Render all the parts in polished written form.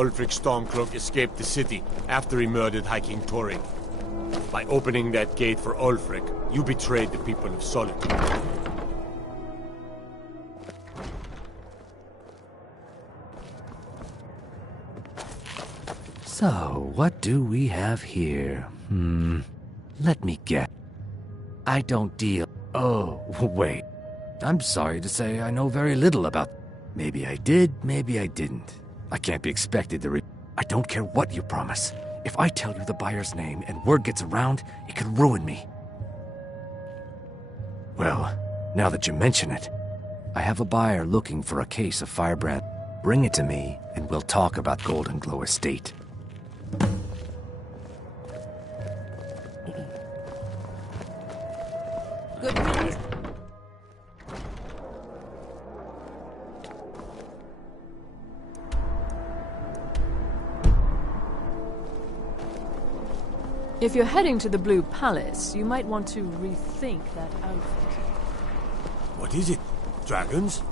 Ulfric Stormcloak escaped the city after he murdered High King Torrig. By opening that gate for Ulfric, you betrayed the people of Solitude. So, what do we have here? Let me guess. I don't deal... Oh, wait. I'm sorry to say I know very little about... Maybe I did, maybe I didn't. I can't be expected to I don't care what you promise. If I tell you the buyer's name and word gets around, it could ruin me. Well, now that you mention it, I have a buyer looking for a case of Firebrand. Bring it to me, and we'll talk about Golden Glow Estate. Good riddance. If you're heading to the Blue Palace, you might want to rethink that outfit. What is it? Dragons?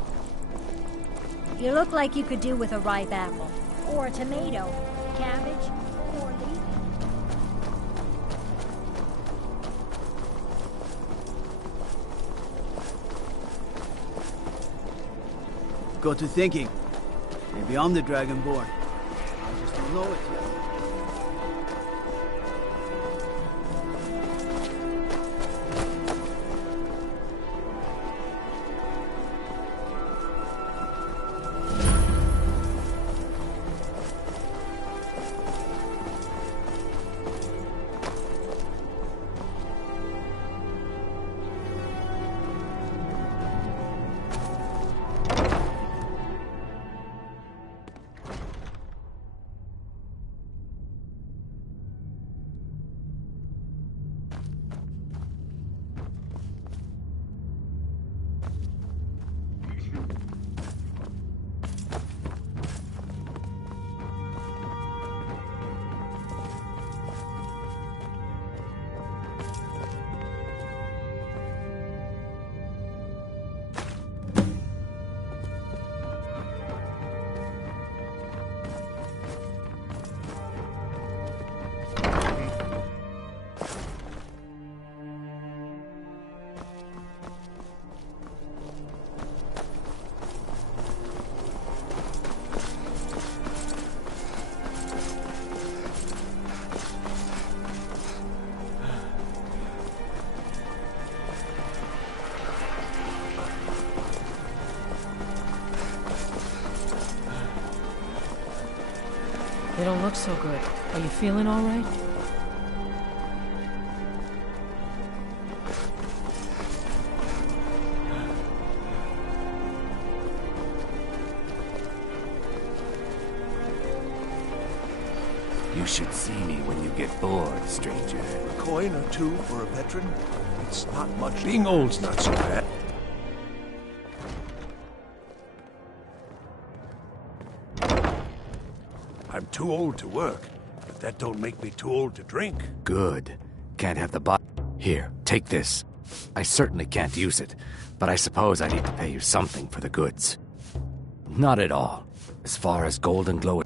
You look like you could do with a ripe apple. Or a tomato. Cabbage. Or leek. Got to thinking. Maybe I'm the Dragonborn. I just don't know it yet. They don't look so good. Are you feeling all right? You should see me when you get bored, stranger. A coin or two for a veteran? It's not much. Being old's not so bad. I'm too old to work, but that don't make me too old to drink. Good. Can't have the Here, take this. I certainly can't use it, but I suppose I need to pay you something for the goods. Not at all. As far as Golden Glow...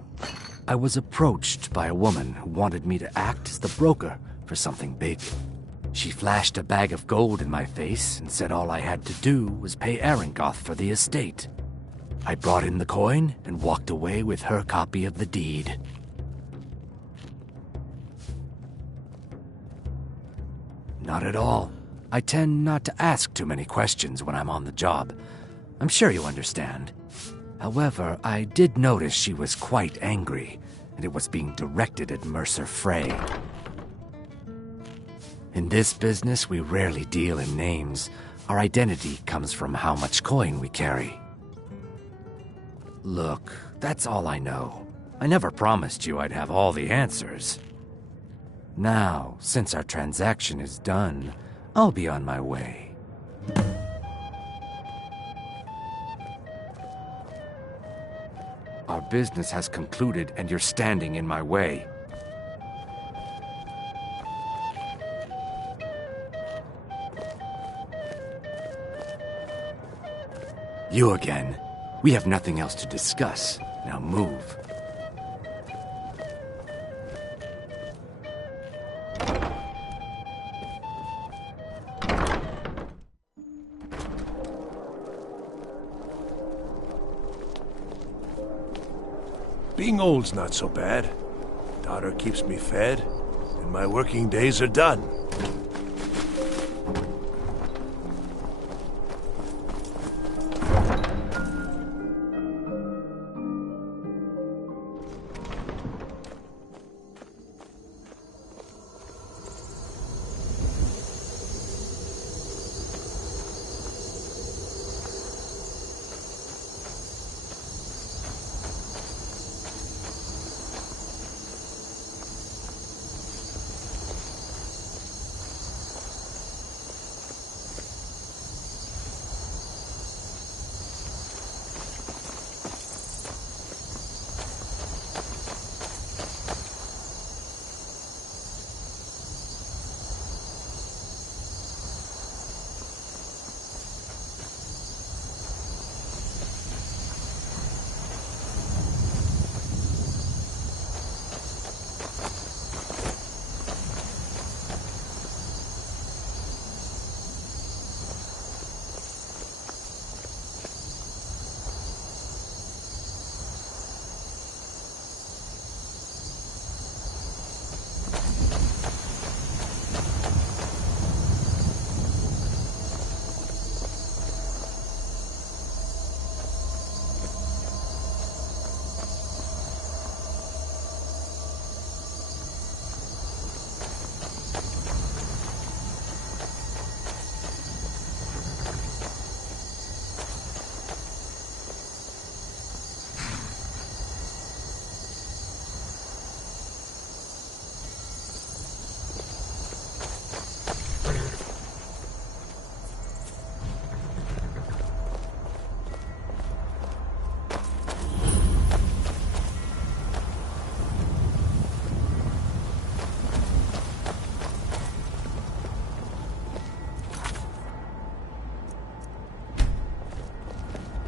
I was approached by a woman who wanted me to act as the broker for something big. She flashed a bag of gold in my face and said all I had to do was pay Arengoth for the estate. I brought in the coin and walked away with her copy of the deed. Not at all. I tend not to ask too many questions when I'm on the job. I'm sure you understand. However, I did notice she was quite angry, and it was being directed at Mercer Frey. In this business, we rarely deal in names. Our identity comes from how much coin we carry. Look, that's all I know. I never promised you I'd have all the answers. Now, since our transaction is done, I'll be on my way. Our business has concluded and you're standing in my way. You again. We have nothing else to discuss. Now move. Being old's not so bad. Daughter keeps me fed, and my working days are done.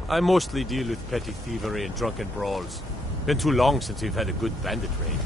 I mostly deal with petty thievery and drunken brawls. Been too long since we've had a good bandit raid.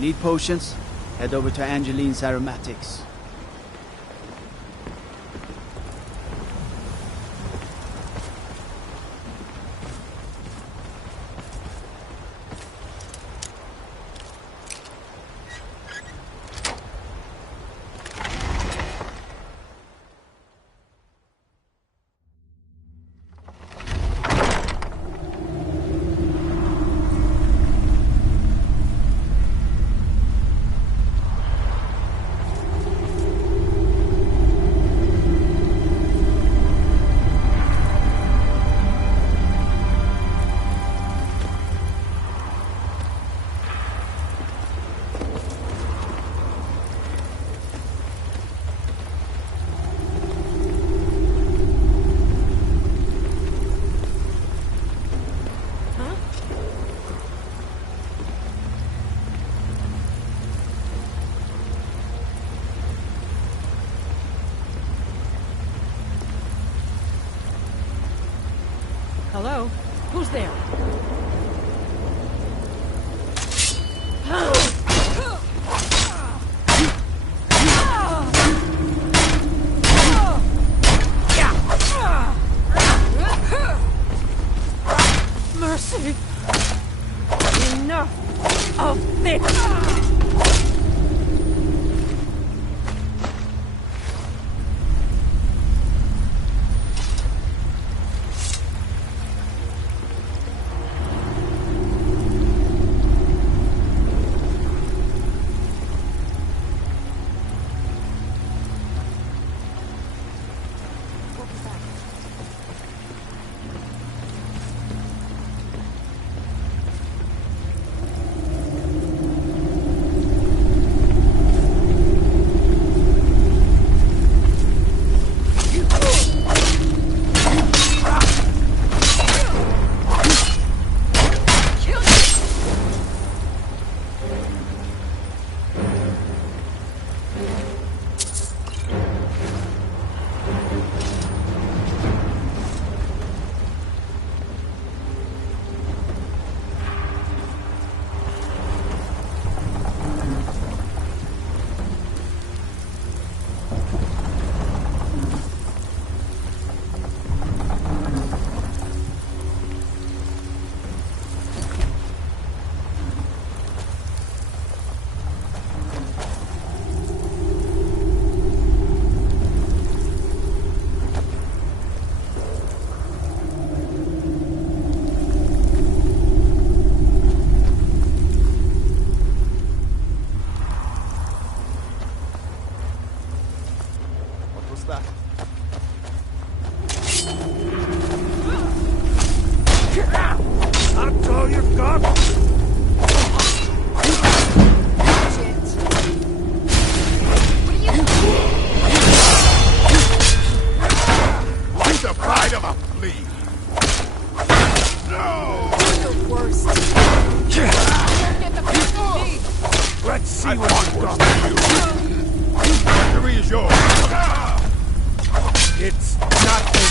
Need potions? Head over to Angeline's Aromatics. Hello? Who's there? What's that? That's all you've got? Like the bite of a flea. No! You're the worst. Don't get the best of me. Let's see I what want you've worse got. than you. Victory is yours. It's nothing.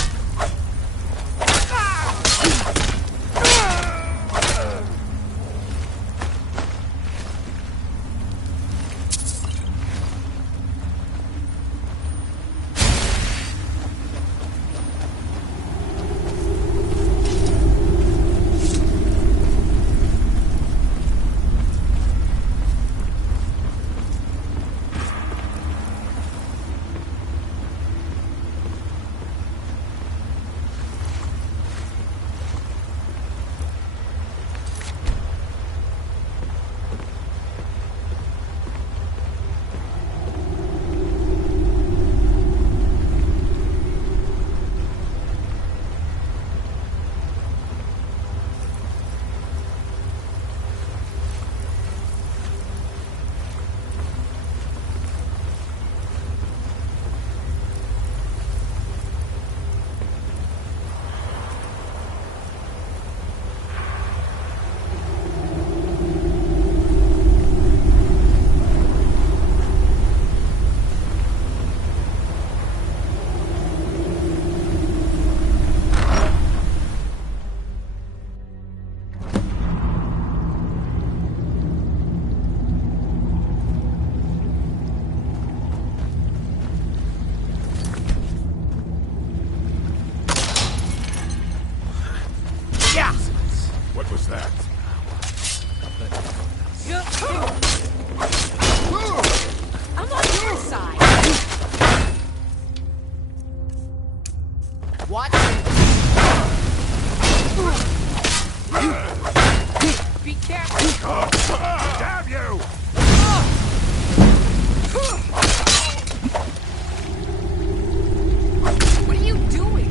What was that? I'm on your side. Watch it. Be careful. Damn you! What are you doing?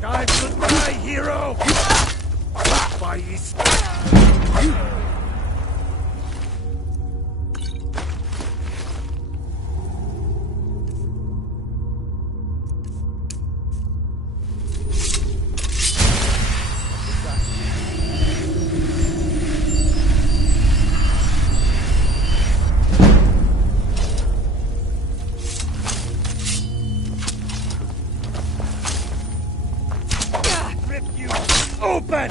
Time to die, hero! By his... Rip you open!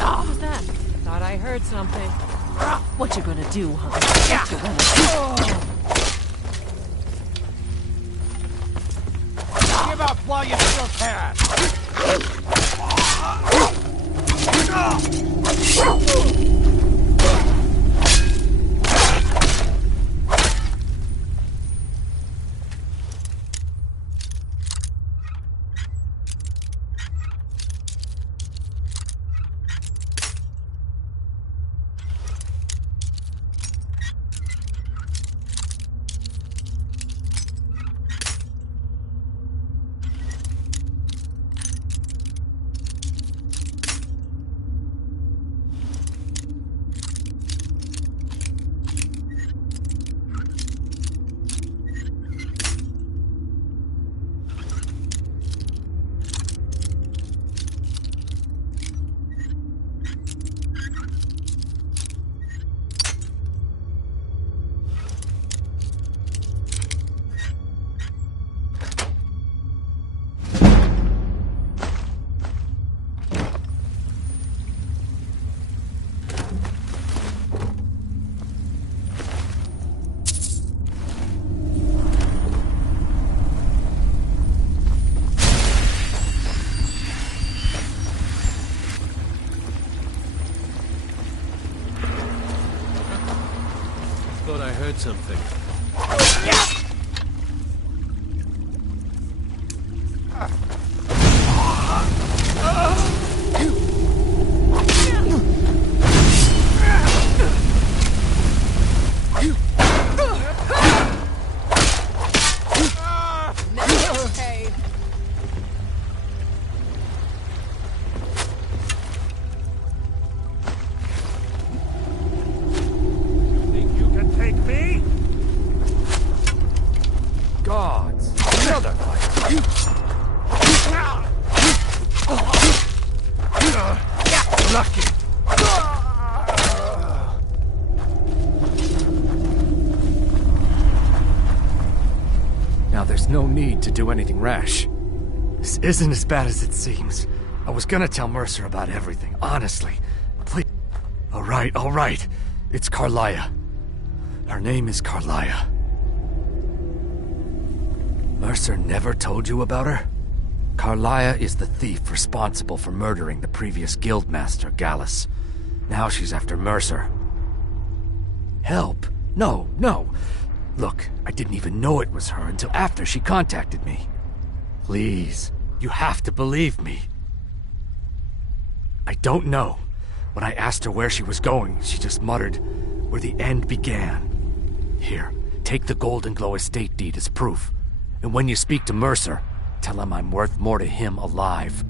What was that? Thought I heard something. What you gonna do, huh? What you gonna Give up while you still can. thought I heard something. Now there's no need to do anything rash. This isn't as bad as it seems. I was gonna tell Mercer about everything, honestly. Please. All right. It's Carlia. Her name is Carlia. Mercer never told you about her? Carlia is the thief responsible for murdering the previous guildmaster, Gallus. Now she's after Mercer. Help? No. Look, I didn't even know it was her until after she contacted me. Please, you have to believe me. I don't know. When I asked her where she was going, she just muttered, where the end began. Here, take the Golden Glow estate deed as proof. And when you speak to Mercer, tell him I'm worth more to him alive.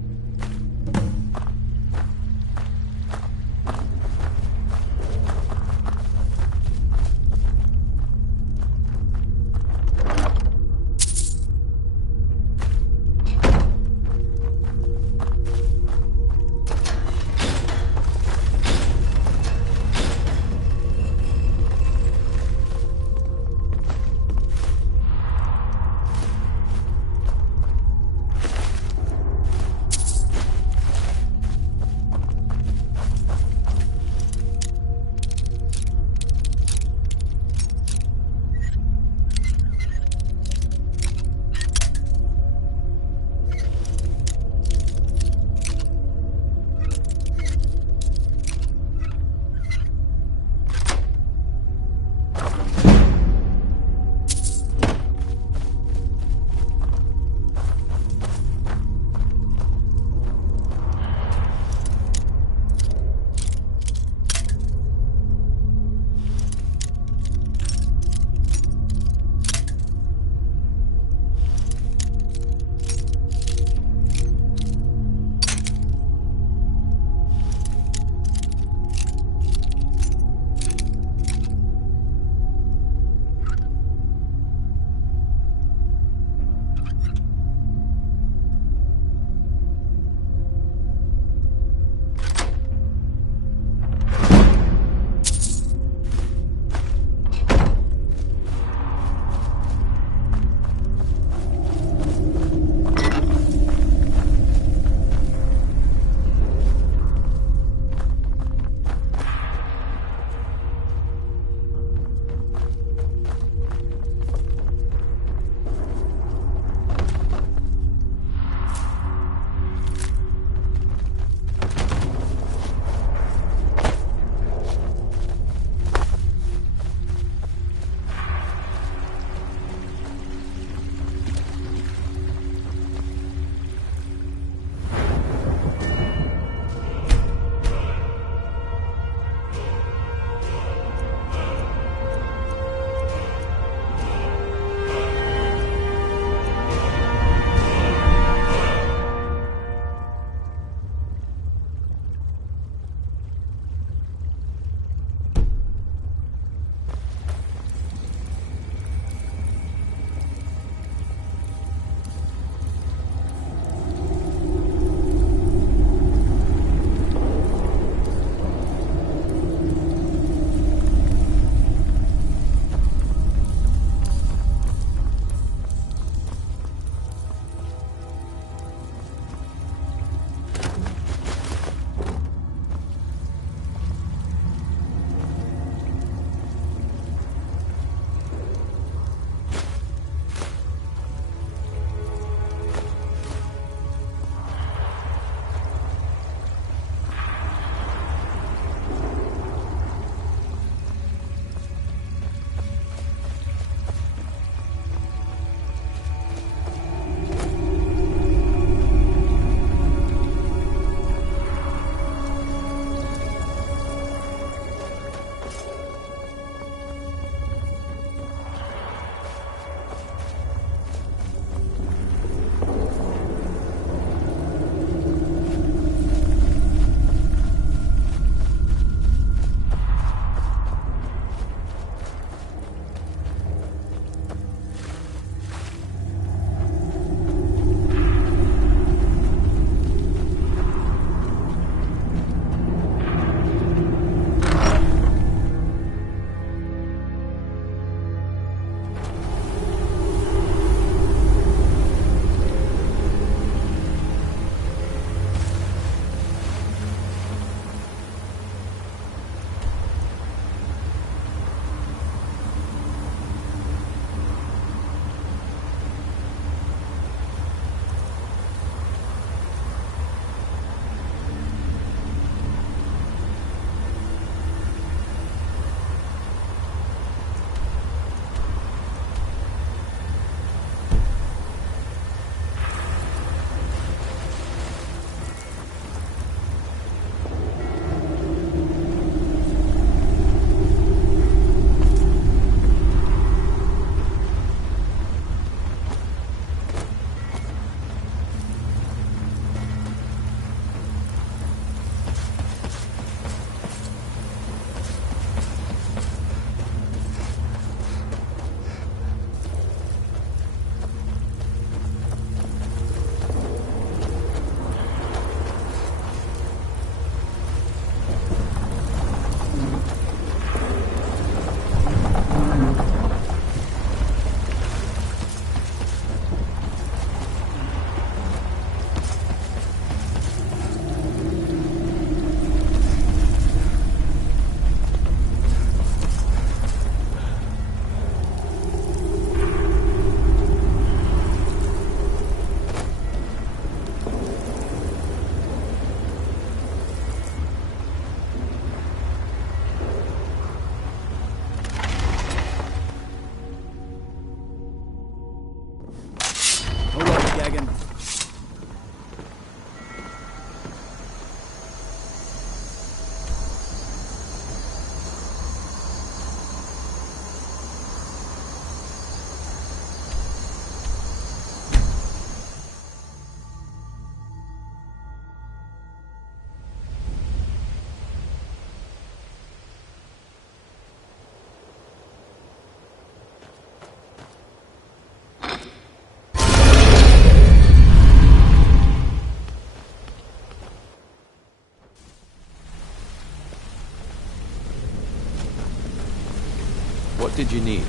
What did you need?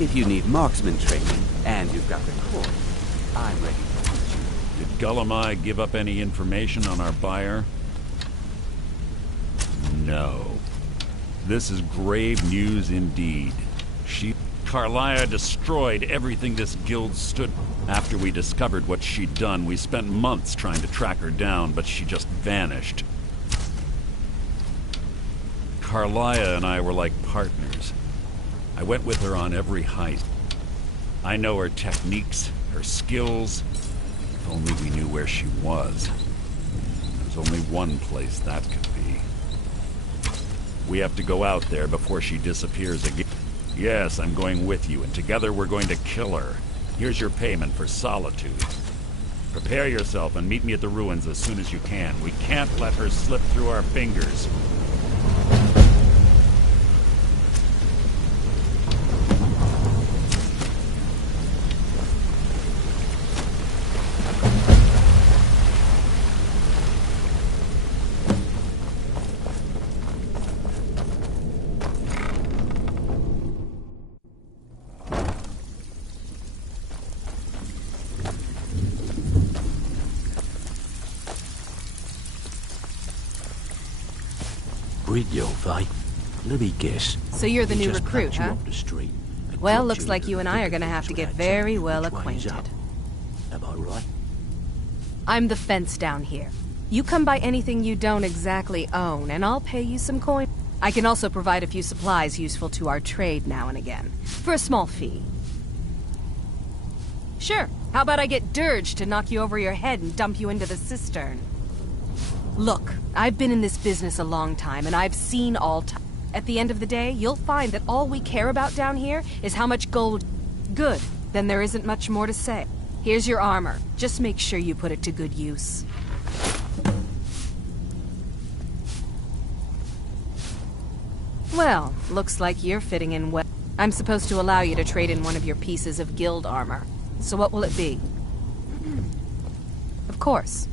If you need marksman training, and you've got the core, I'm ready to teach you. Did Gullamai give up any information on our buyer? No. This is grave news indeed. Karliah destroyed everything this guild stood. After we discovered what she'd done, we spent months trying to track her down, but she just vanished. Karliah and I were like partners. I went with her on every heist. I know her techniques, her skills. If only we knew where she was. There's only one place that could be. We have to go out there before she disappears again. Yes, I'm going with you, and together we're going to kill her. Here's your payment for solitude. Prepare yourself and meet me at the ruins as soon as you can. We can't let her slip through our fingers. Let me guess. So you're the new recruit, huh? Well, looks like you and I are gonna have to get very well acquainted. Am I right? I'm the fence down here. You come by anything you don't exactly own, and I'll pay you some coin. I can also provide a few supplies useful to our trade now and again, for a small fee. Sure, how about I get Dirge to knock you over your head and dump you into the cistern? Look, I've been in this business a long time, and I've seen all time. At the end of the day, you'll find that all we care about down here is how much gold... Good. Then there isn't much more to say. Here's your armor. Just make sure you put it to good use. Well, looks like you're fitting in well. I'm supposed to allow you to trade in one of your pieces of guild armor. So what will it be? Of course.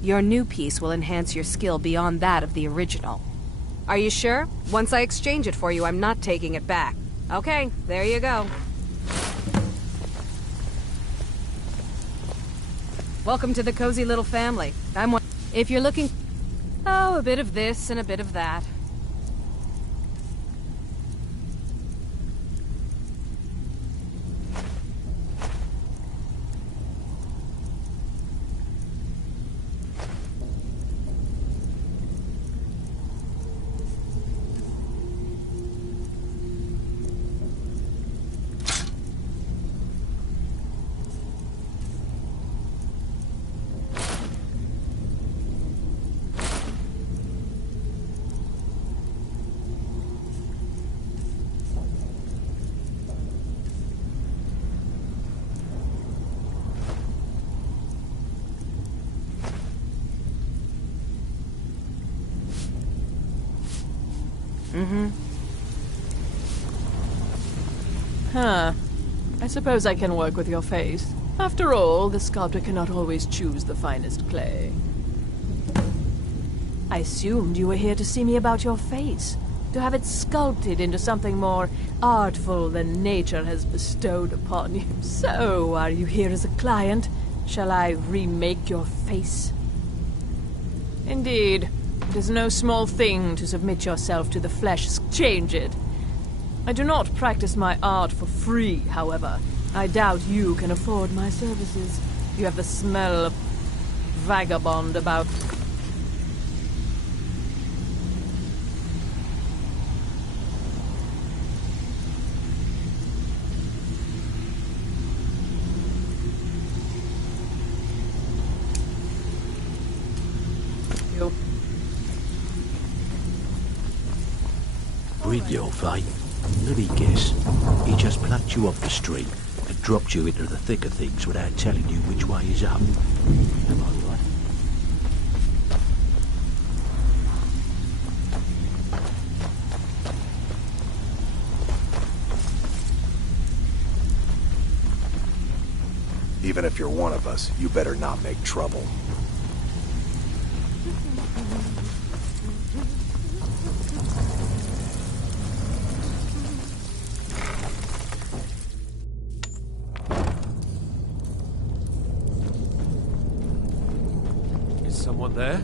Your new piece will enhance your skill beyond that of the original. Are you sure? Once I exchange it for you, I'm not taking it back. Okay, there you go. Welcome to the cozy little family. I'm one. If you're looking... Oh, a bit of this and a bit of that. Huh. I suppose I can work with your face. After all, the sculptor cannot always choose the finest clay. I assumed you were here to see me about your face, to have it sculpted into something more artful than nature has bestowed upon you. So, are you here as a client? Shall I remake your face? Indeed. It is no small thing to submit yourself to the flesh. Change it. I do not practice my art for free, however. I doubt you can afford my services. You have the smell of vagabond about... Brillo, right? Let me guess. He just plucked you off the street and dropped you into the thick of things without telling you which way is up. Am I right? Even if you're one of us, you better not make trouble. Someone there?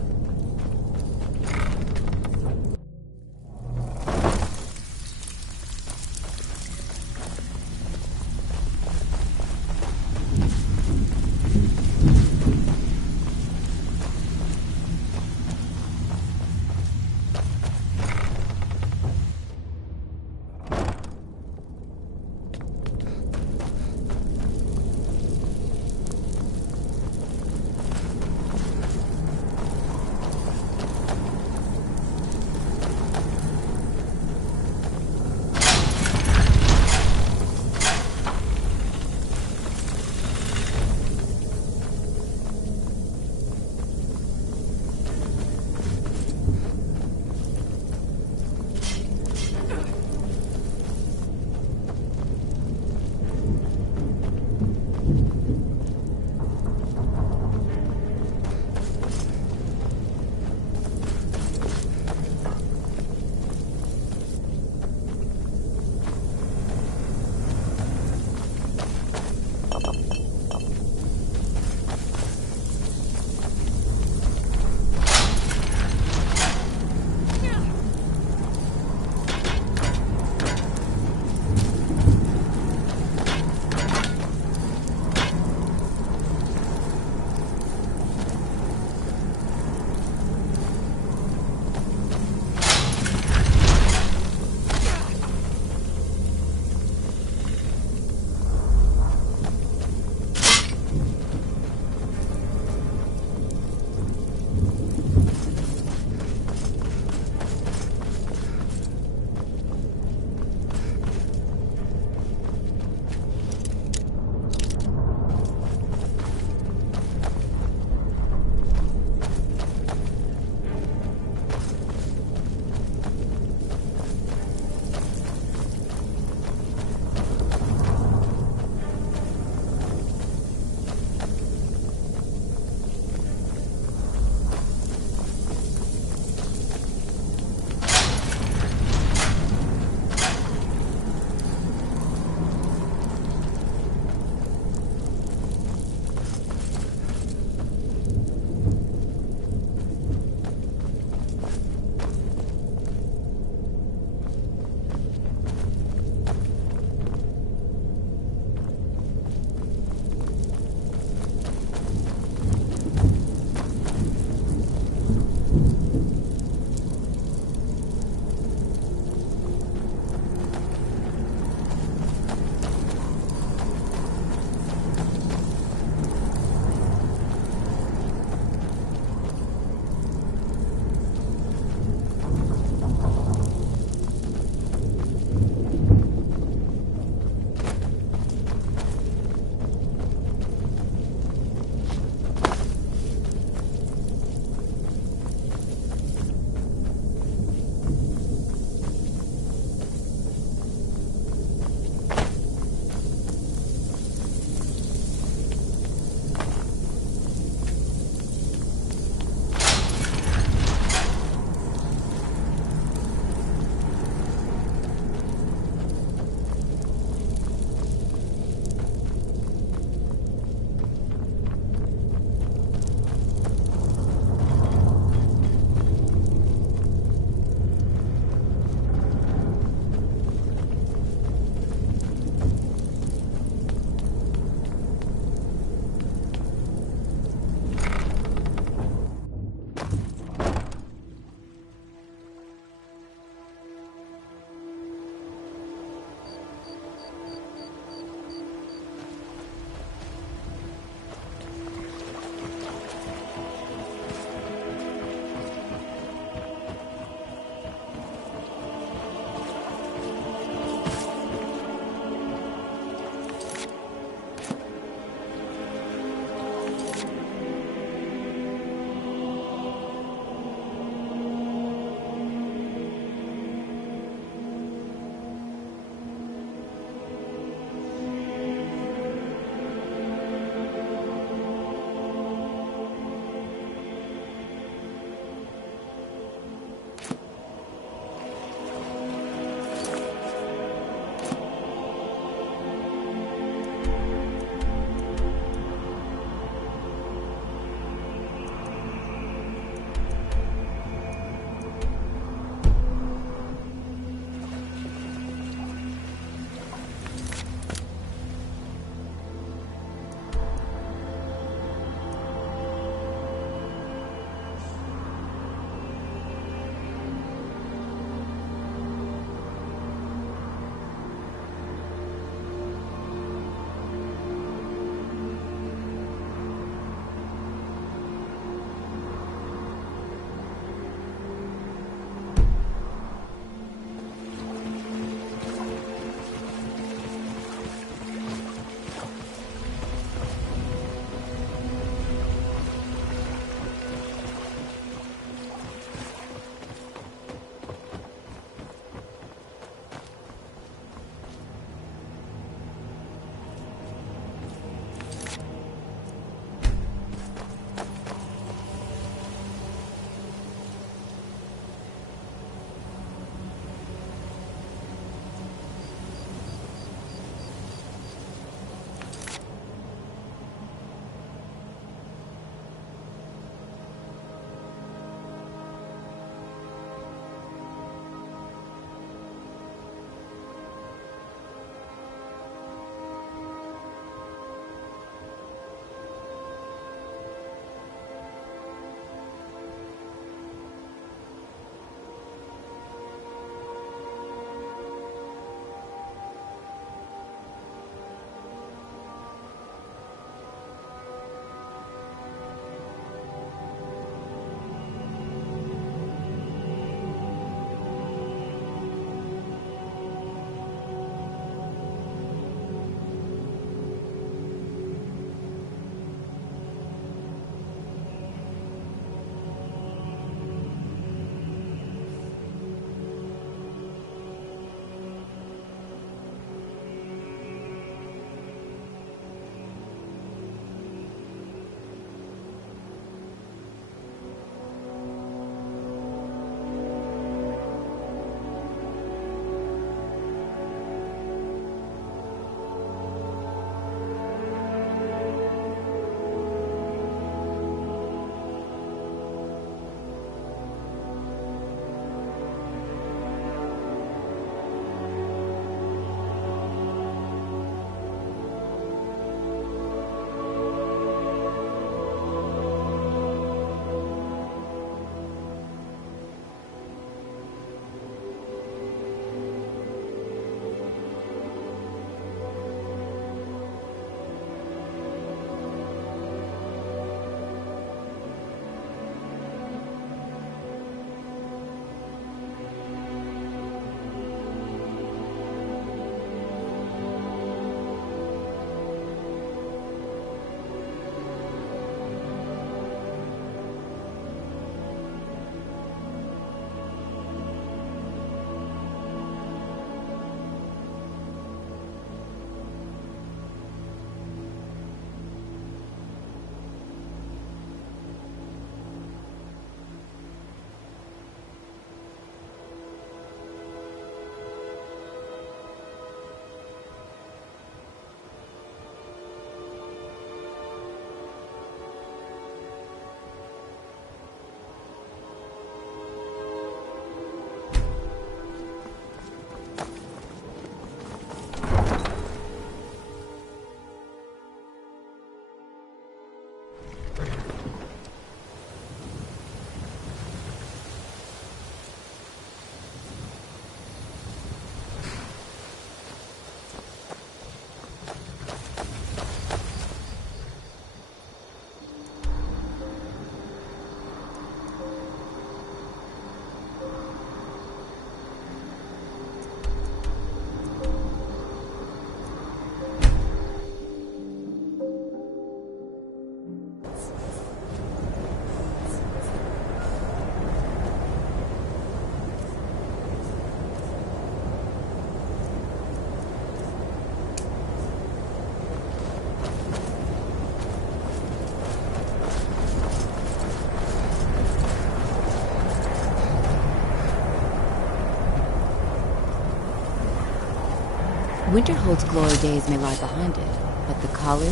Winterhold's glory days may lie behind it, but the college?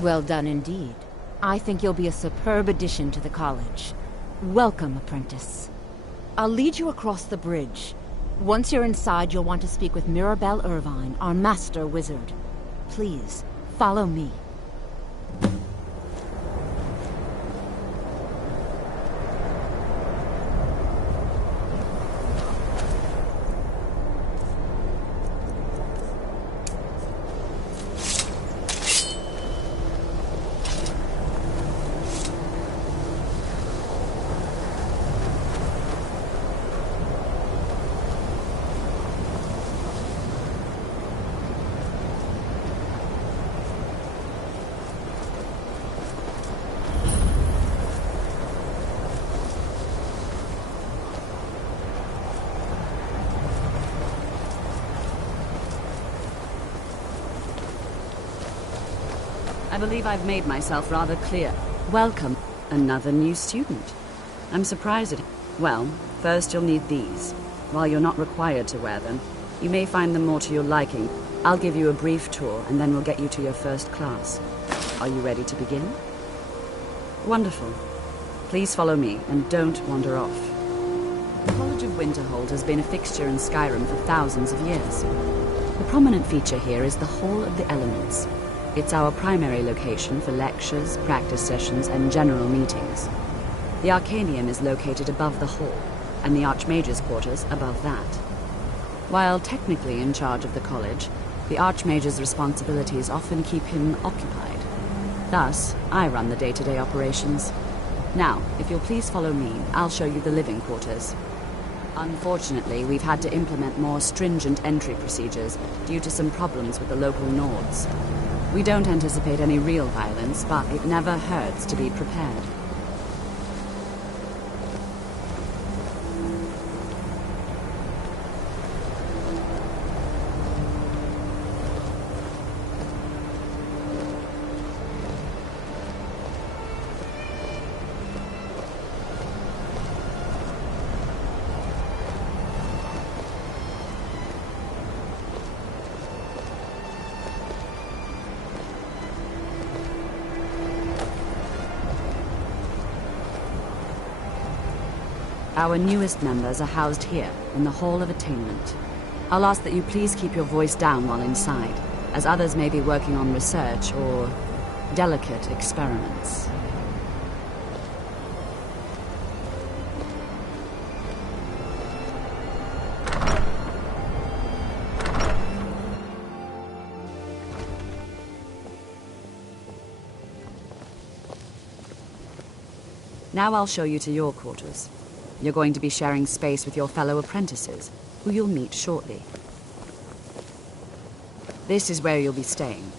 Well done indeed. I think you'll be a superb addition to the college. Welcome, apprentice. I'll lead you across the bridge. Once you're inside, you'll want to speak with Mirabelle Irvine, our master wizard. Please, follow me. I believe I've made myself rather clear. Welcome, another new student. I'm surprised at... Well, first you'll need these. While you're not required to wear them, you may find them more to your liking. I'll give you a brief tour, and then we'll get you to your first class. Are you ready to begin? Wonderful. Please follow me, and don't wander off. The College of Winterhold has been a fixture in Skyrim for thousands of years. The prominent feature here is the Hall of the Elements. It's our primary location for lectures, practice sessions, and general meetings. The Arcanium is located above the hall, and the Archmage's quarters above that. While technically in charge of the college, the Archmage's responsibilities often keep him occupied. Thus, I run the day-to-day operations. Now, if you'll please follow me, I'll show you the living quarters. Unfortunately, we've had to implement more stringent entry procedures due to some problems with the local Nords. We don't anticipate any real violence, but it never hurts to be prepared. Our newest members are housed here, in the Hall of Attainment. I'll ask that you please keep your voice down while inside, as others may be working on research or delicate experiments. Now I'll show you to your quarters. You're going to be sharing space with your fellow apprentices, who you'll meet shortly. This is where you'll be staying.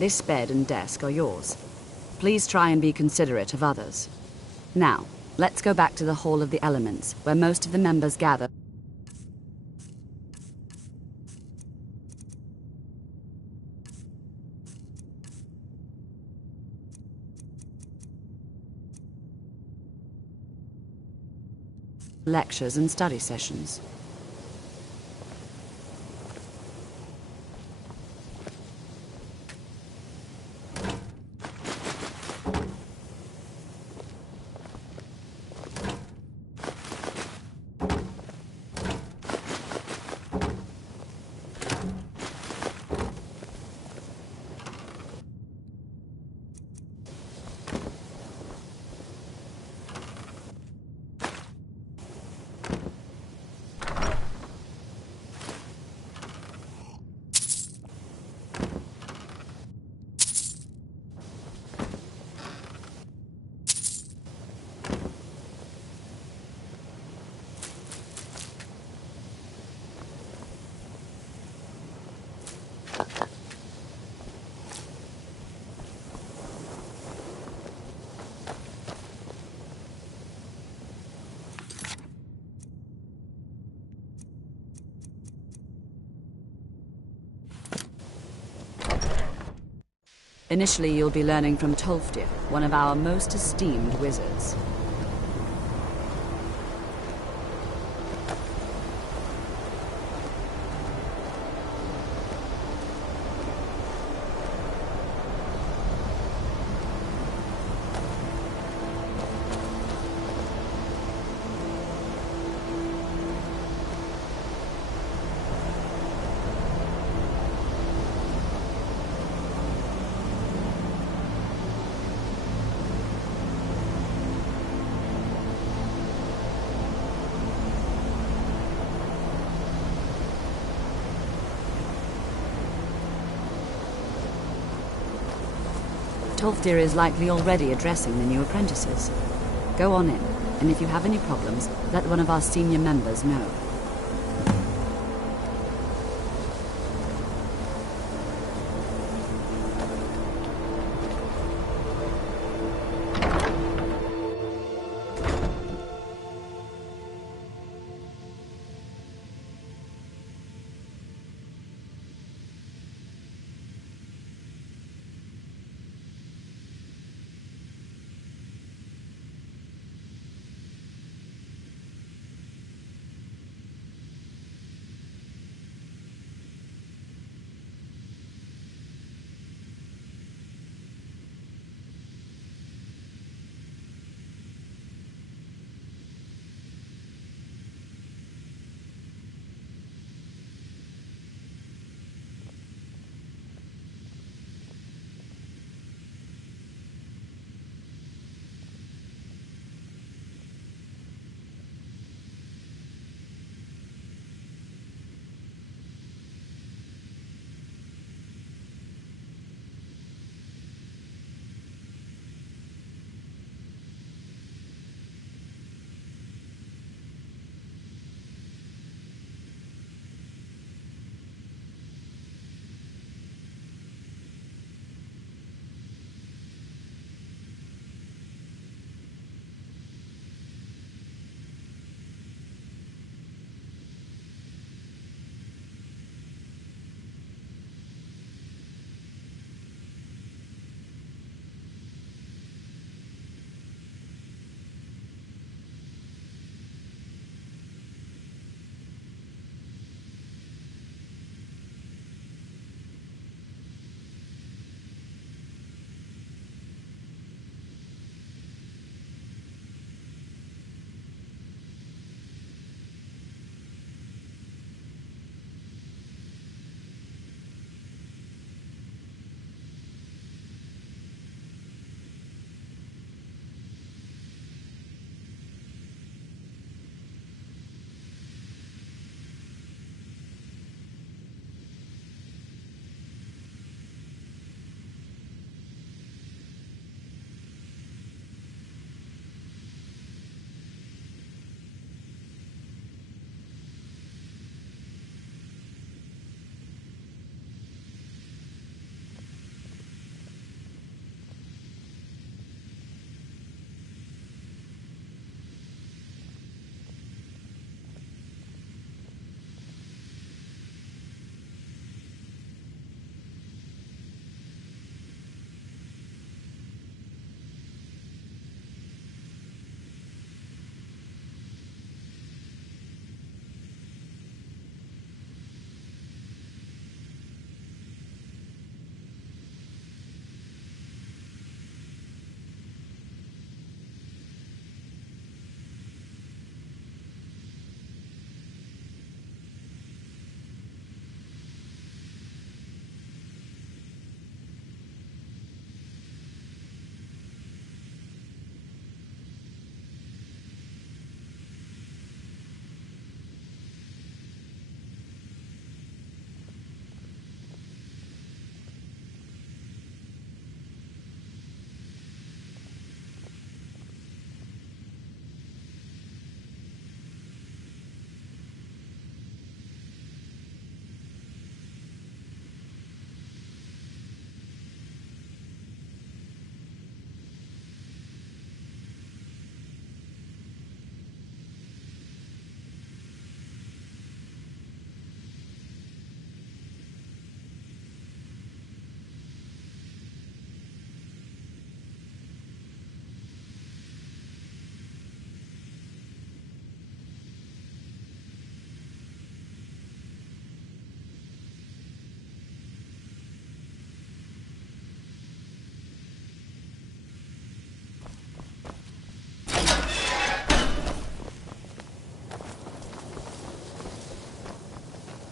This bed and desk are yours. Please try and be considerate of others. Now, let's go back to the Hall of the Elements, where most of the members gather. Lectures and study sessions. Initially, you'll be learning from Tolfdir, one of our most esteemed wizards. Tolfdir is likely already addressing the new apprentices. Go on in, and if you have any problems, let one of our senior members know.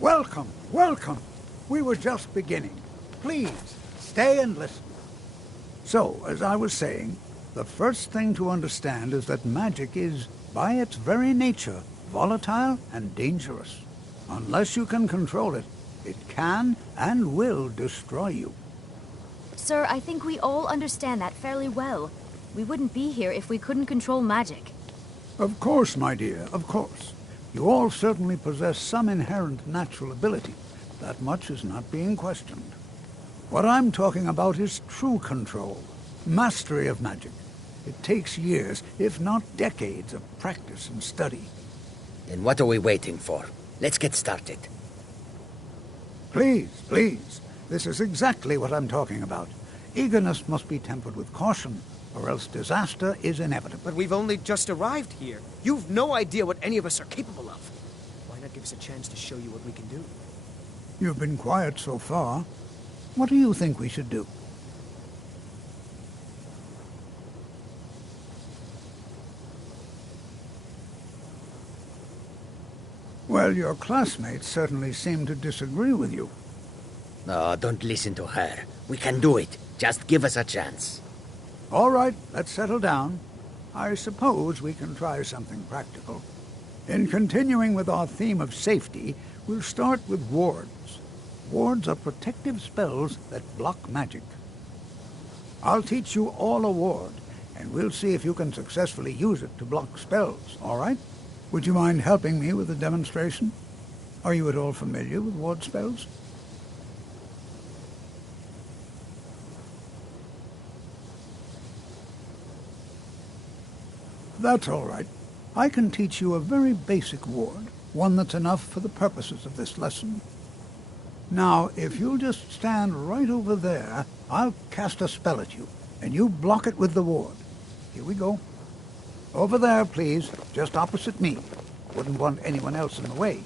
Welcome, welcome. We were just beginning. Please, stay and listen. So, as I was saying, the first thing to understand is that magic is, by its very nature, volatile and dangerous. Unless you can control it, it can and will destroy you. Sir, I think we all understand that fairly well. We wouldn't be here if we couldn't control magic. Of course, my dear, of course. You all certainly possess some inherent natural ability. That much is not being questioned. What I'm talking about is true control, mastery of magic. It takes years, if not decades, of practice and study. Then what are we waiting for? Let's get started. Please, please. This is exactly what I'm talking about. Eagerness must be tempered with caution, or else disaster is inevitable. But we've only just arrived here. You've no idea what any of us are capable of. Why not give us a chance to show you what we can do? You've been quiet so far. What do you think we should do? Well, your classmates certainly seem to disagree with you. No, don't listen to her. We can do it. Just give us a chance. All right, let's settle down. I suppose we can try something practical. In continuing with our theme of safety, we'll start with wards. Wards are protective spells that block magic. I'll teach you all a ward, and we'll see if you can successfully use it to block spells, all right? Would you mind helping me with the demonstration? Are you at all familiar with ward spells? That's all right. I can teach you a very basic ward, one that's enough for the purposes of this lesson. Now, if you'll just stand right over there, I'll cast a spell at you, and you block it with the ward. Here we go. Over there, please, just opposite me. Wouldn't want anyone else in the way.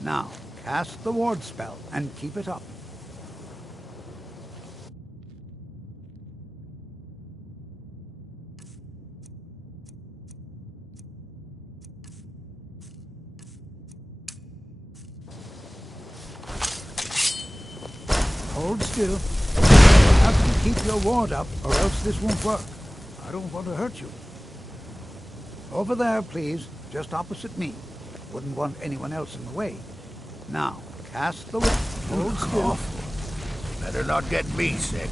Now, cast the ward spell and keep it up. Hold still. You have to keep your ward up, or else this won't work. I don't want to hurt you. Over there, please, just opposite me. Wouldn't want anyone else in the way. Now, cast the ward. Hold still. Better not get me sick.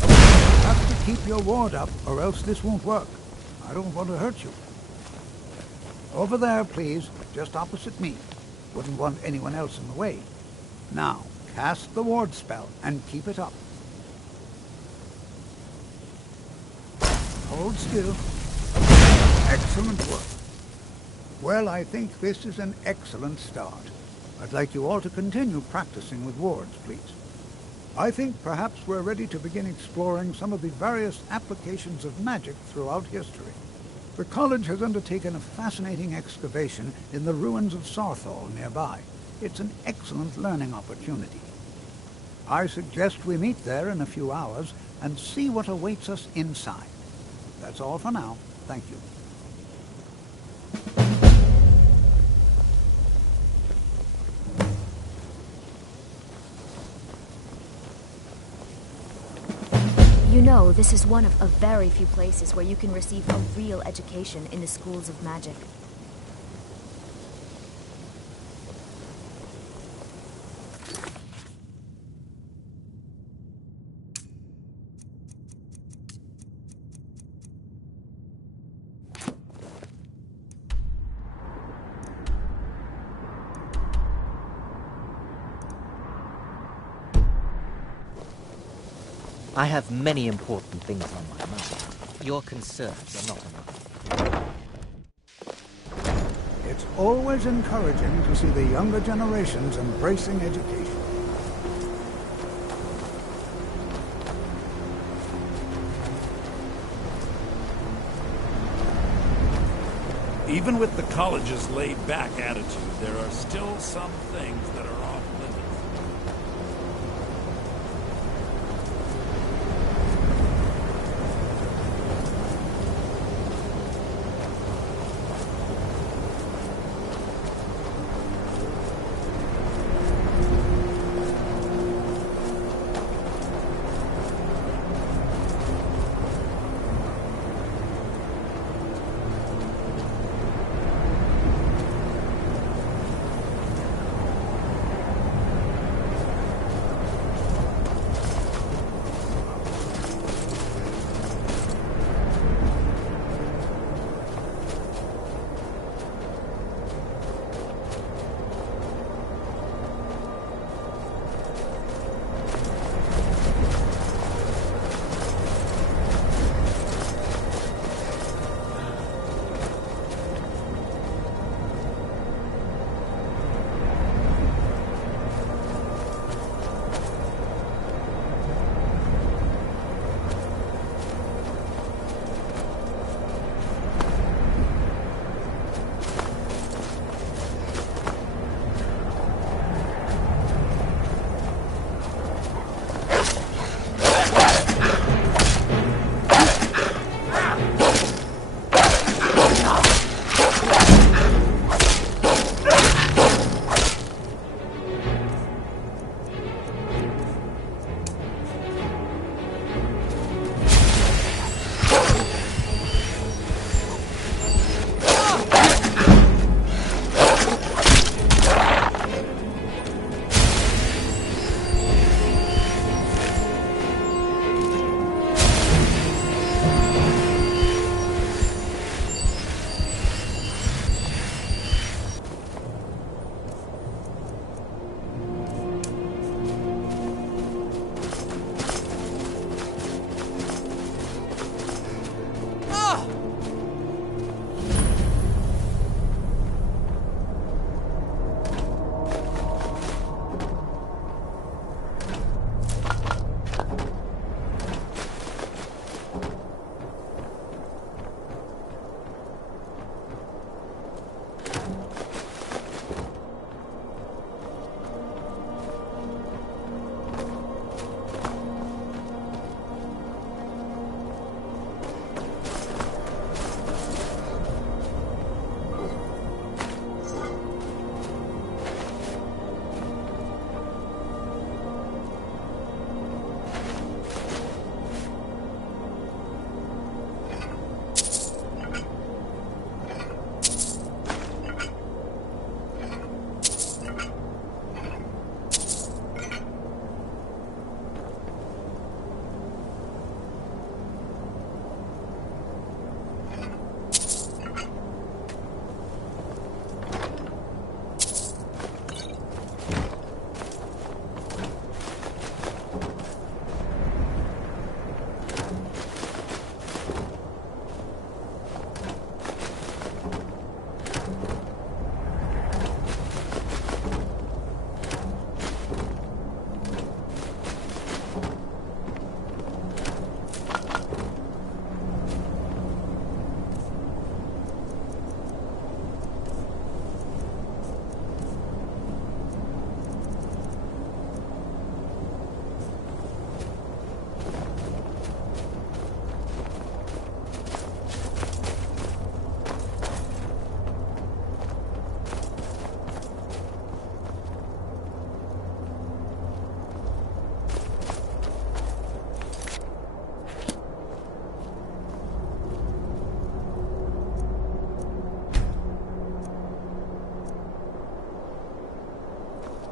You have to keep your ward up, or else this won't work. I don't want to hurt you. Over there, please, just opposite me. Wouldn't want anyone else in the way. Now, cast the ward spell and keep it up. Hold still. Excellent work. Well, I think this is an excellent start. I'd like you all to continue practicing with wards, please. I think perhaps we're ready to begin exploring some of the various applications of magic throughout history. The college has undertaken a fascinating excavation in the ruins of Sarthal nearby. It's an excellent learning opportunity. I suggest we meet there in a few hours and see what awaits us inside. That's all for now. Thank you. You know, this is one of a very few places where you can receive a real education in the schools of magic. I have many important things on my mind. Your concerns are not enough. It's always encouraging to see the younger generations embracing education. Even with the college's laid-back attitude, there are still some things that are off limits.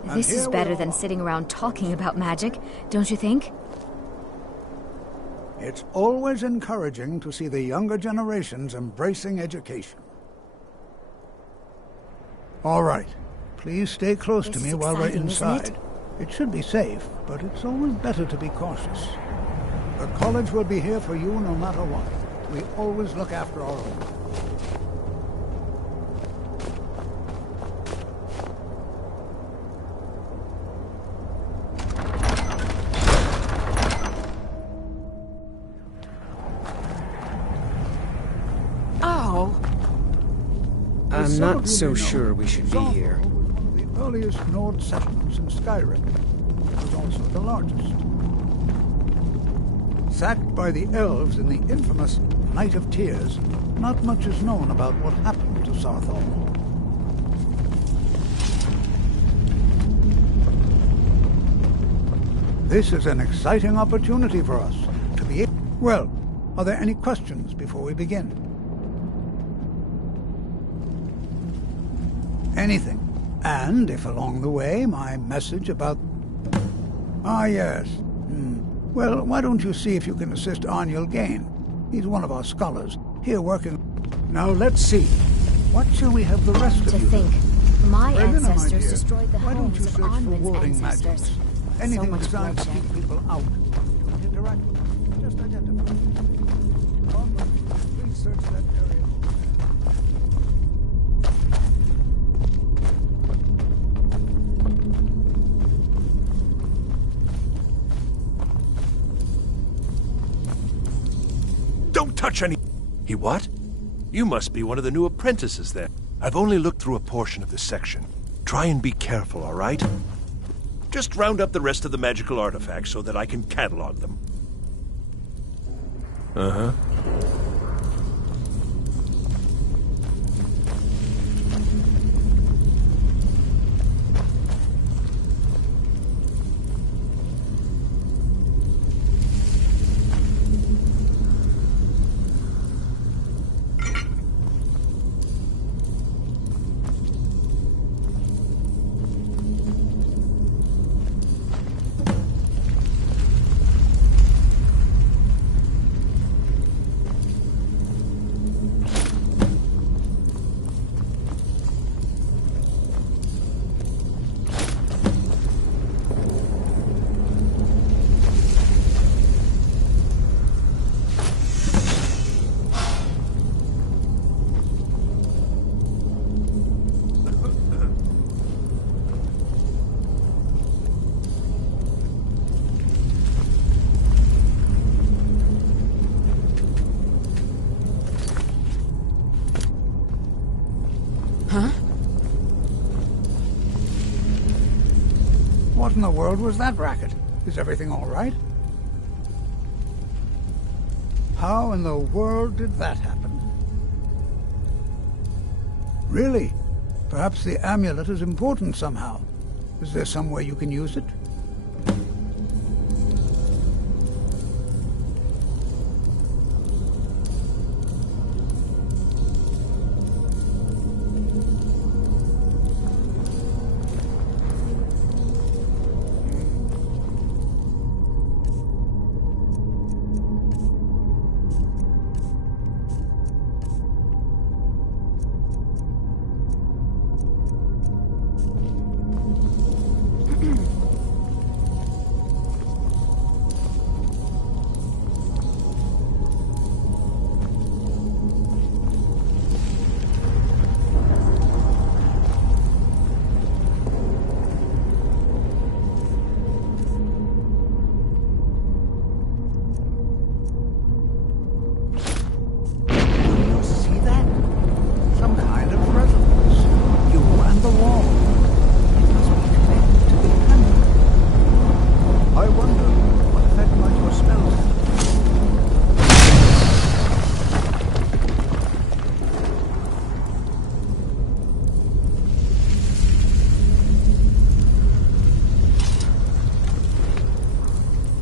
And This is here we better are. than sitting around talking about magic, don't you think? It's always encouraging to see the younger generations embracing education. All right. Please stay close to This me is while we're exciting, isn't inside. It should be safe, but it's always better to be cautious. The college will be here for you no matter what. We always look after our own. Ow! I'm not so sure we should be here. The earliest Nord settlements in Skyrim. It was also the largest. Sacked by the elves in the infamous Night of Tears, not much is known about what happened to Sarthal. This is an exciting opportunity for us to be... Well, are there any questions before we begin? Anything. And if along the way my message about... Ah, yes. Well, why don't you see if you can assist Arniel Gain? He's one of our scholars, here working... Now let's see. What shall we have the rest of To you think, my Brelina, my ancestors dear, destroyed the why don't homes you of search for Onward's warding ancestors. magics? So Anything much designed to bloodshed. keep people out. Don't interact with them. Just identify. Please search that area. Don't touch any... He what? You must be one of the new apprentices then. I've only looked through a portion of this section. Try and be careful, all right? Just round up the rest of the magical artifacts so that I can catalog them. Uh-huh. What in the world was that racket? Is everything all right? How in the world did that happen? Really? Perhaps the amulet is important somehow. Is there some way you can use it?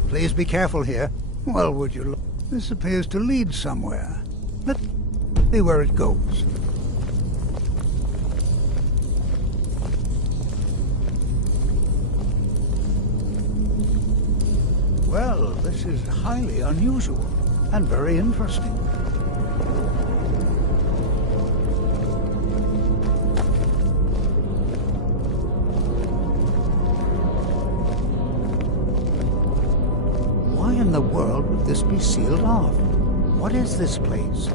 Please be careful here. Well, would you look? This appears to lead somewhere. Let's see where it goes. This is highly unusual and very interesting. Why in the world would this be sealed off? What is this place?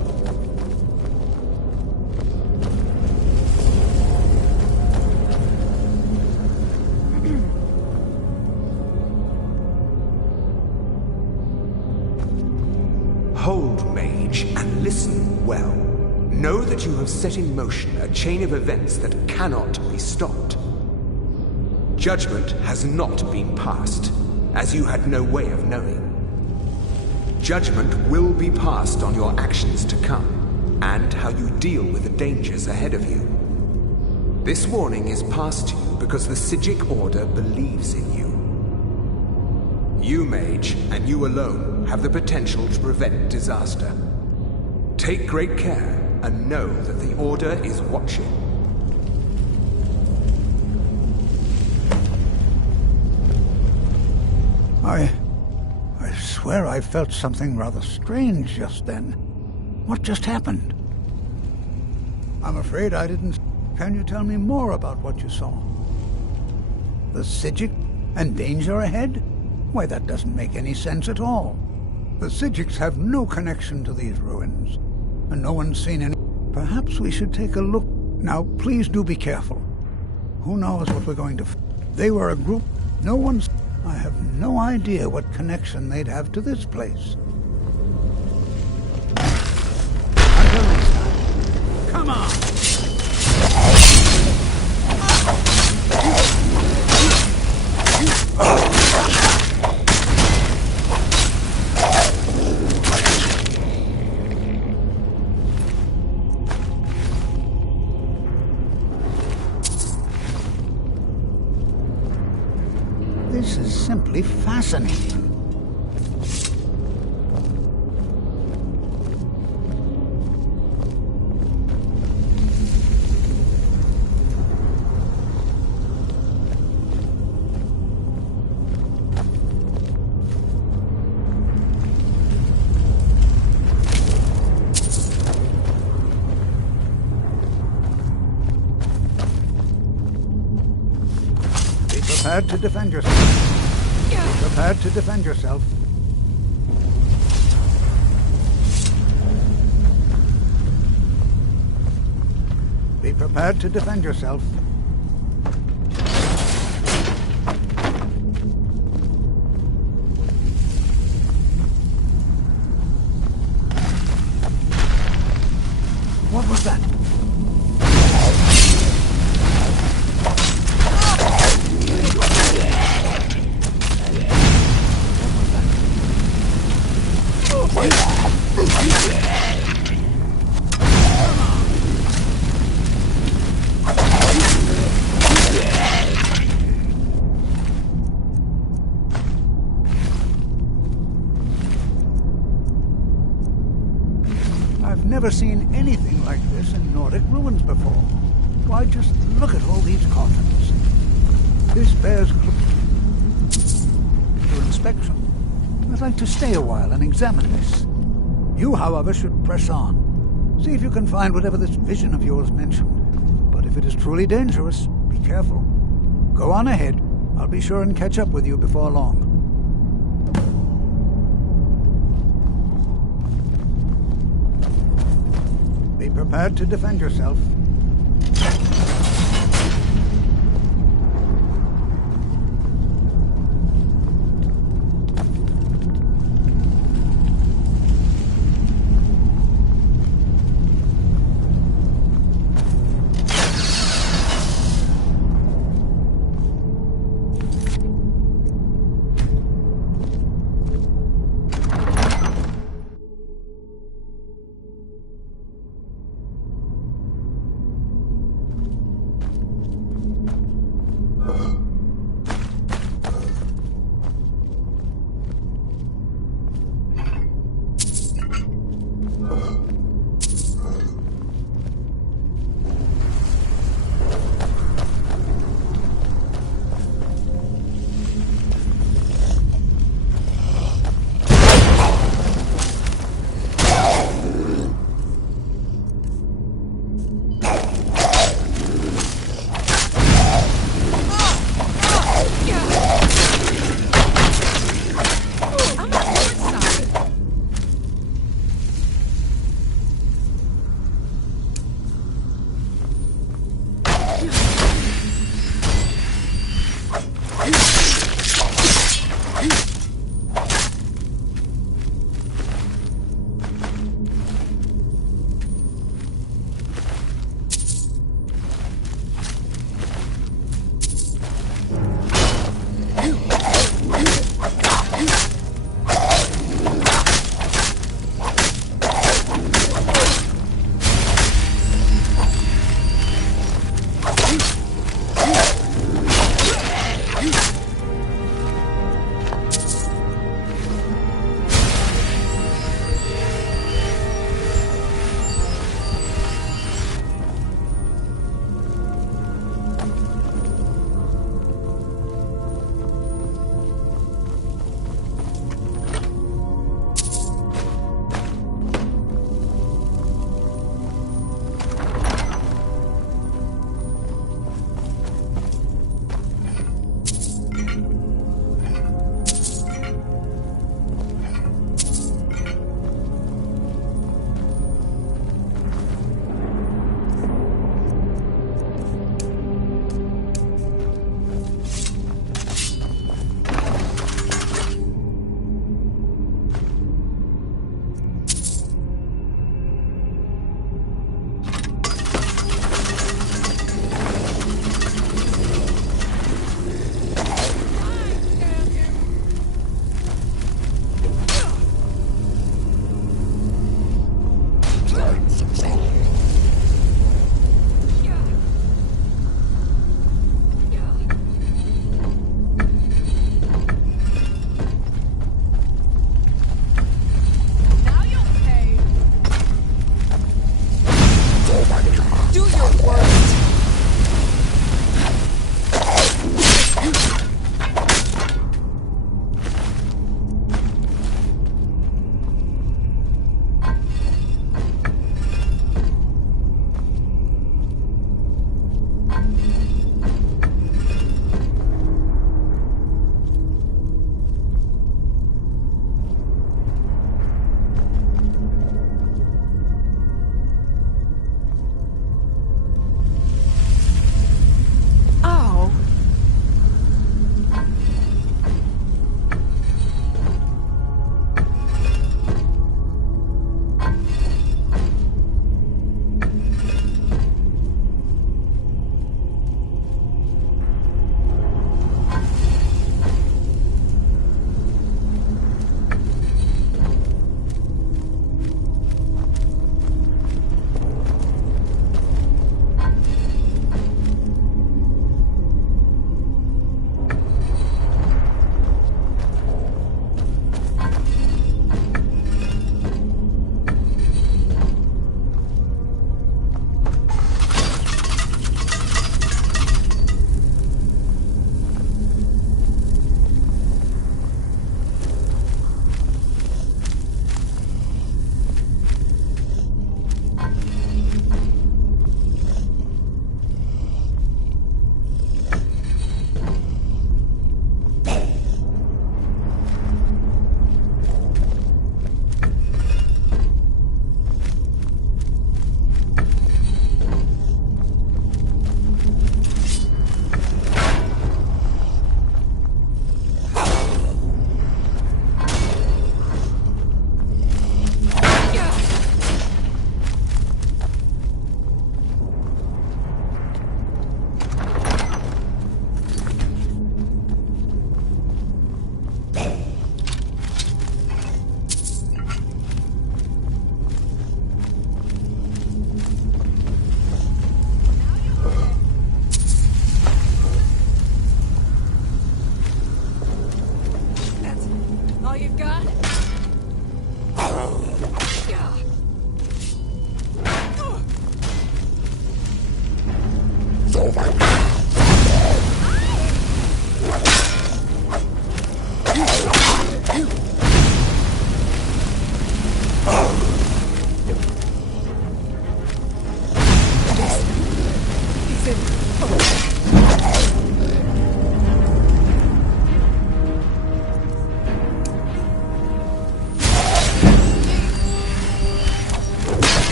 Hold, mage, and listen well. Know that you have set in motion a chain of events that cannot be stopped. Judgment has not been passed, as you had no way of knowing. Judgment will be passed on your actions to come, and how you deal with the dangers ahead of you. This warning is passed to you because the Psijic Order believes in you. You, mage, and you alone, have the potential to prevent disaster. Take great care, and know that the Order is watching. I swear I felt something rather strange just then. What just happened? I'm afraid I didn't... Can you tell me more about what you saw? The Psijic and danger ahead? Why, that doesn't make any sense at all. The Psijics have no connection to these ruins, and no one's seen any... Perhaps we should take a look... Now, please do be careful. Who knows what we're going to... They were a group... No one's... I have no idea what connection they'd have to this place. Until next time. Come on! This is simply fascinating. Be prepared to defend yourself. Be prepared to defend yourself. Be prepared to defend yourself. What was that? I've never seen anything like this in Nordic ruins before. Why, just look at all these coffins. This bears for inspection. I'd like to stay a while and examine this. You, however, should press on. See if you can find whatever this vision of yours mentioned. But if it is truly dangerous, be careful. Go on ahead. I'll be sure and catch up with you before long. Be prepared to defend yourself.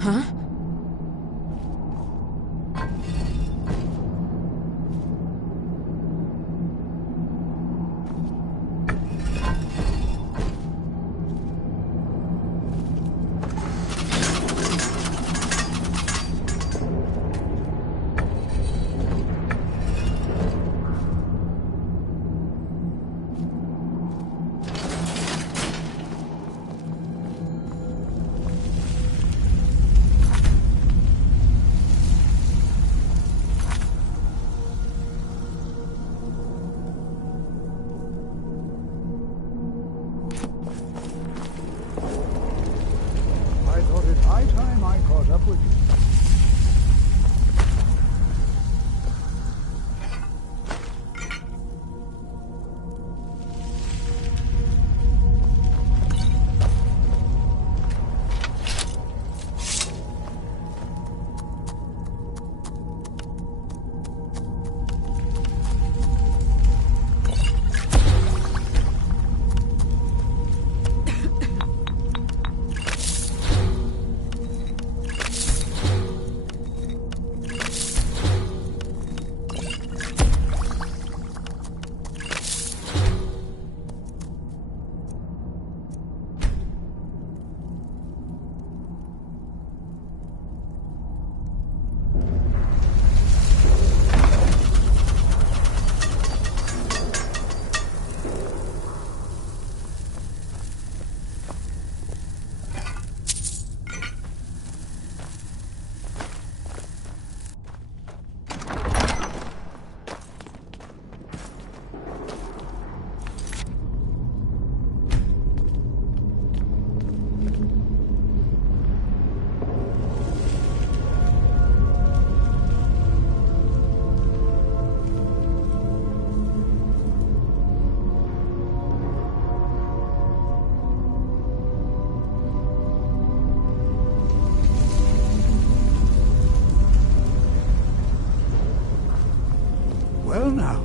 Huh? I thought it high time I caught up with you. Well now.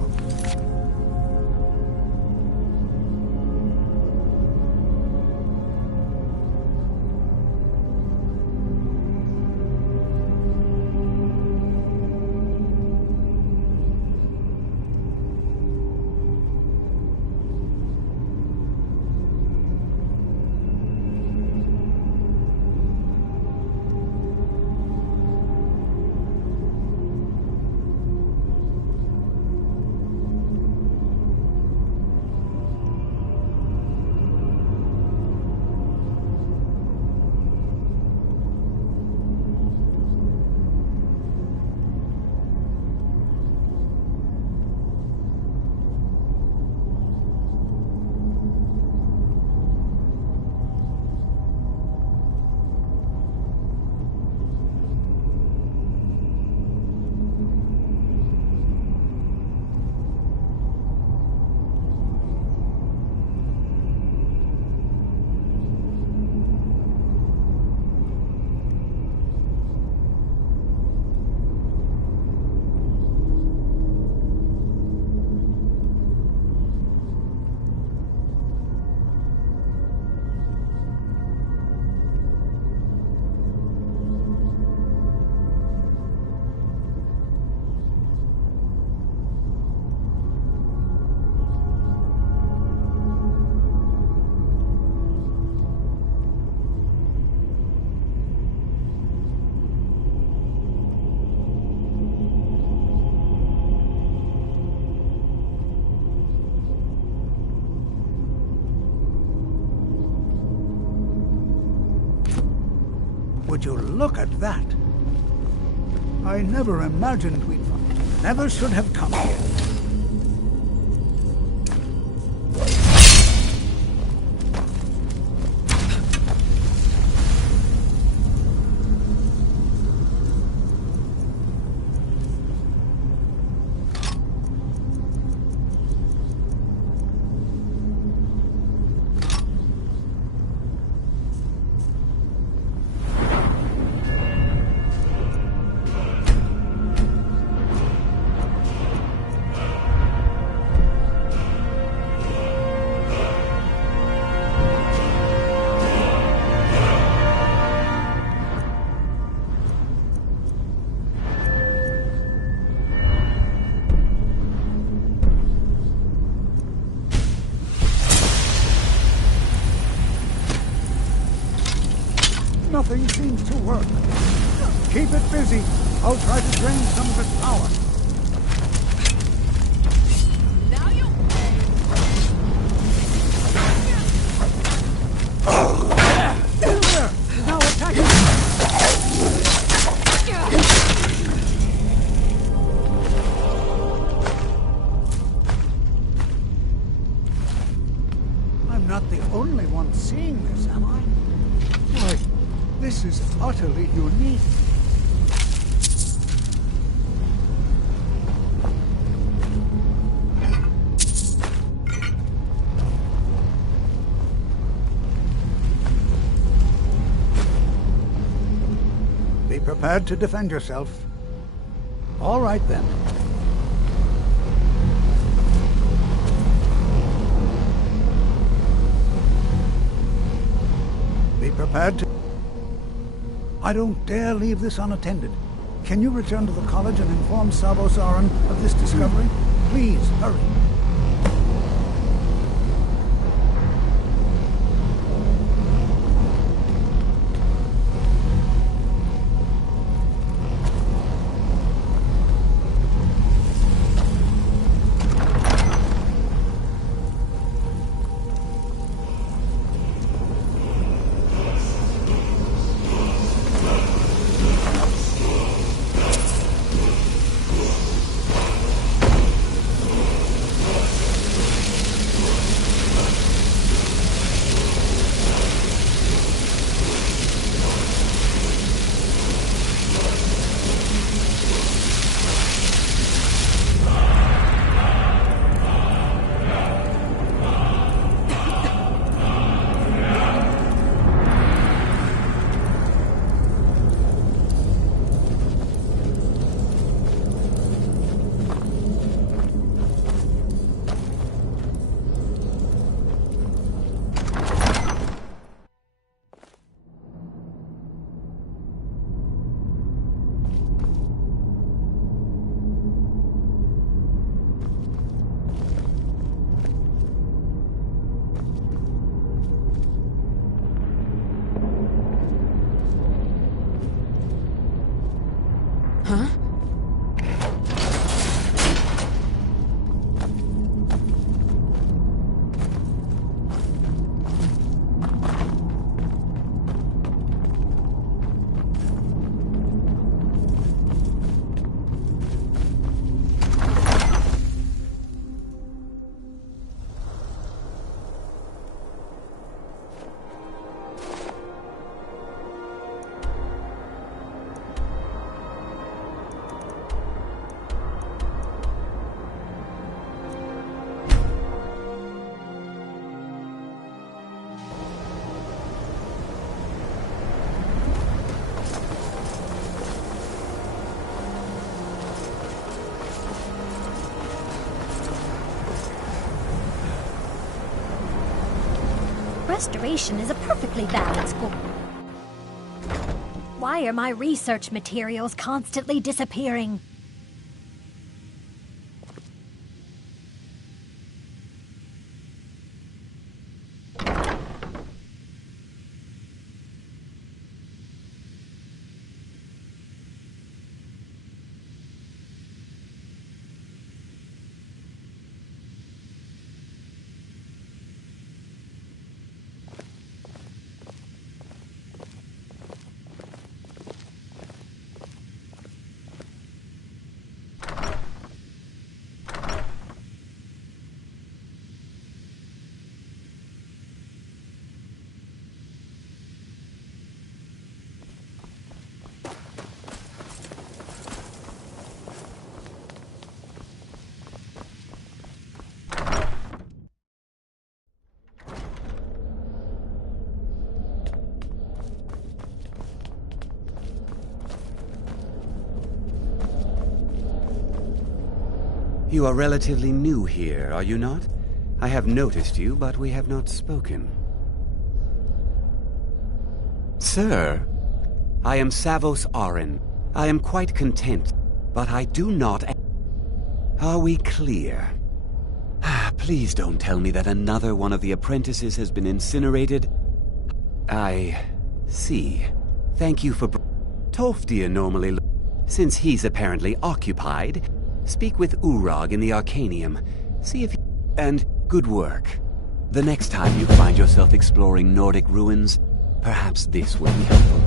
Would you look at that? I never imagined we'd find. Never should have come here. Nothing seems to work. Keep it busy. I'll try to drain some of its power. Now you Now attacking! I'm not the only one seeing this, am I? Why, this is utterly unique. Be prepared to defend yourself. All right, then. Be prepared to... I don't dare leave this unattended. Can you return to the college and inform Savos Aran of this discovery? Please, hurry. Restoration is a perfectly balanced goal. Why are my research materials constantly disappearing? You are relatively new here, are you not? I have noticed you, but we have not spoken. Sir, I am Savos Aran. I am quite content, but I do not... Are we clear? Please don't tell me that another one of the apprentices has been incinerated. I see. Thank you for... Tolfdir normally... Since he's apparently occupied, speak with Urag in the Arcanium. See if... And good work. The next time you find yourself exploring Nordic ruins, perhaps this will be helpful.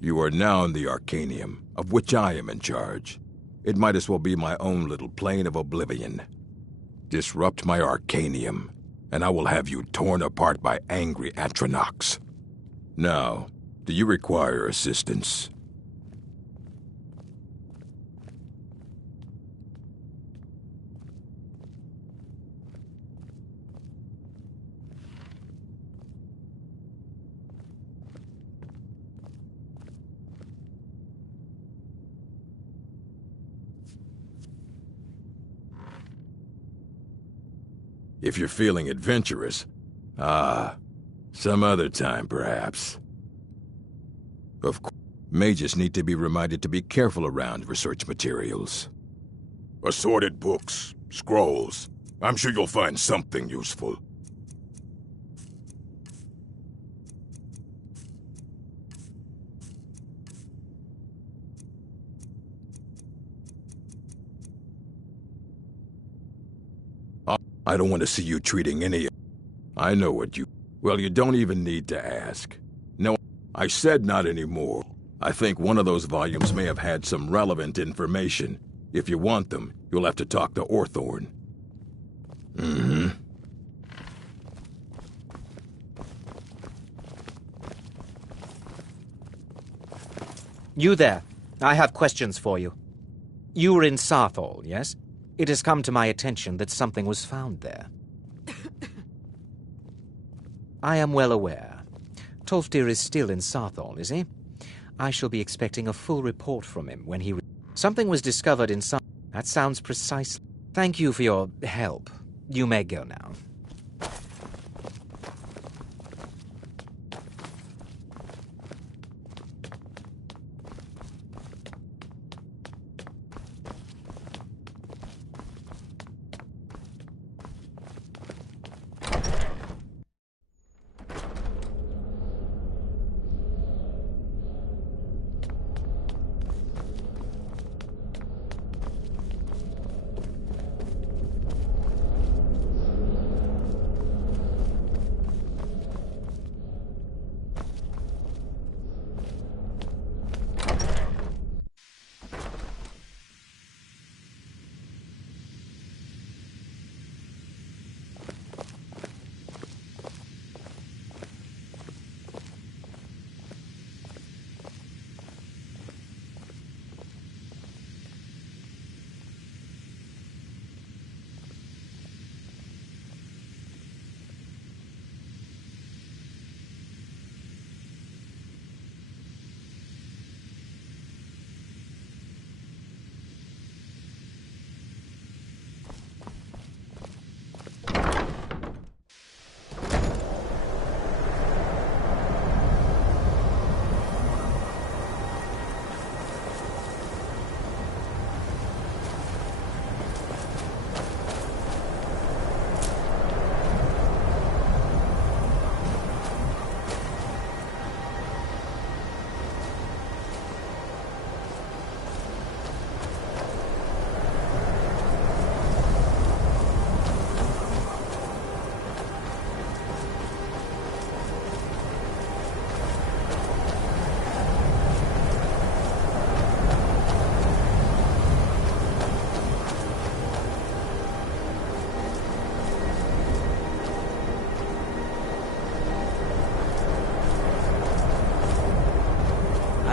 You are now in the Arcanium, of which I am in charge. It might as well be my own little plane of oblivion. Disrupt my Arcanium, and I will have you torn apart by angry Atronachs. Now, do you require assistance? If you're feeling adventurous, some other time perhaps. Of course, mages need to be reminded to be careful around research materials. Assorted books, scrolls. I'm sure you'll find something useful. I don't want to see you treating any... I know what you... Well, you don't even need to ask. No, I said not anymore. I think one of those volumes may have had some relevant information. If you want them, you'll have to talk to Orthorn. Mm-hmm. You there. I have questions for you. You were in Sarthol, yes? It has come to my attention that something was found there. I am well aware. Tolfdir is still in Sarthol, is he? I shall be expecting a full report from him when he... Something was discovered in Sarthol. That sounds precise. Thank you for your help. You may go now.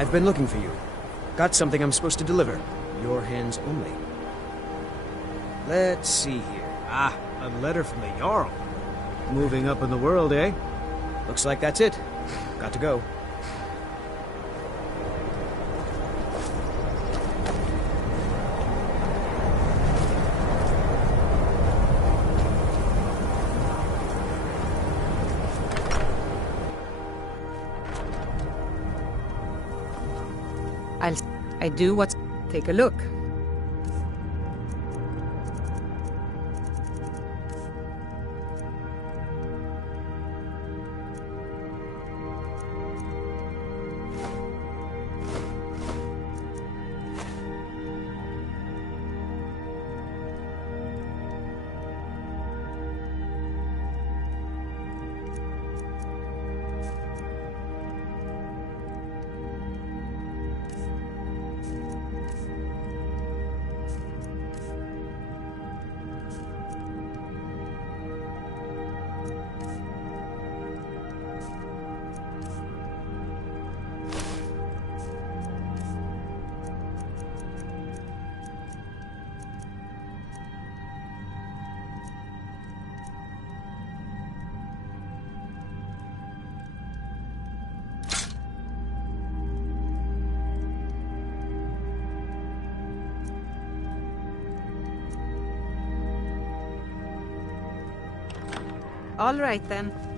I've been looking for you. Got something I'm supposed to deliver. Your hands only. Let's see here. Ah, a letter from the Jarl. Moving up in the world, eh? Looks like that's it. Got to go. I do what's... Take a look. All right, then.